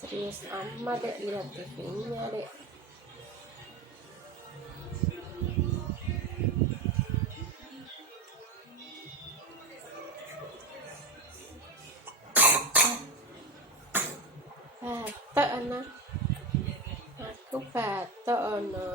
Serius amat dek lihat TV-nya dek. Batok anak, aku batok ono.